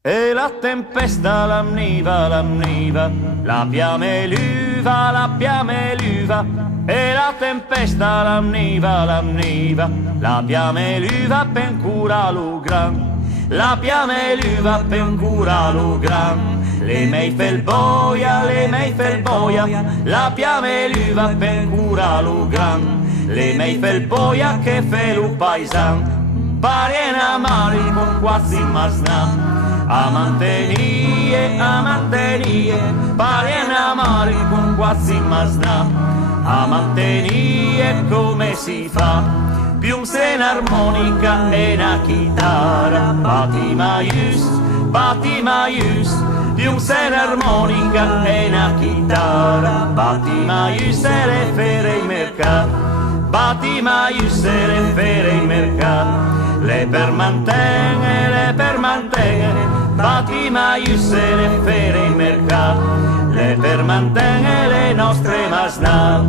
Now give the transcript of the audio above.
E la tempesta l'amniva, la piameluva, e la tempesta l'amniva, la piameluva pen cura lo gran, la piameluva pen cura lo gran, le mei fel boia, la piameluva pen cura lo gran, le mei fel boia che fe lo paisan, pariena mari con quasi masna. Amantenie, parien amari con quasi masna. Amantenie come si fa? Più se un'armonica e una chitarra. Bati maius, più se un'armonica e una chitarra. Bati maius e le fere in mercato. Bati maius e le fere in mercato. Le permantene, bati maius e le fere in mercato, le permantene le nostre masna.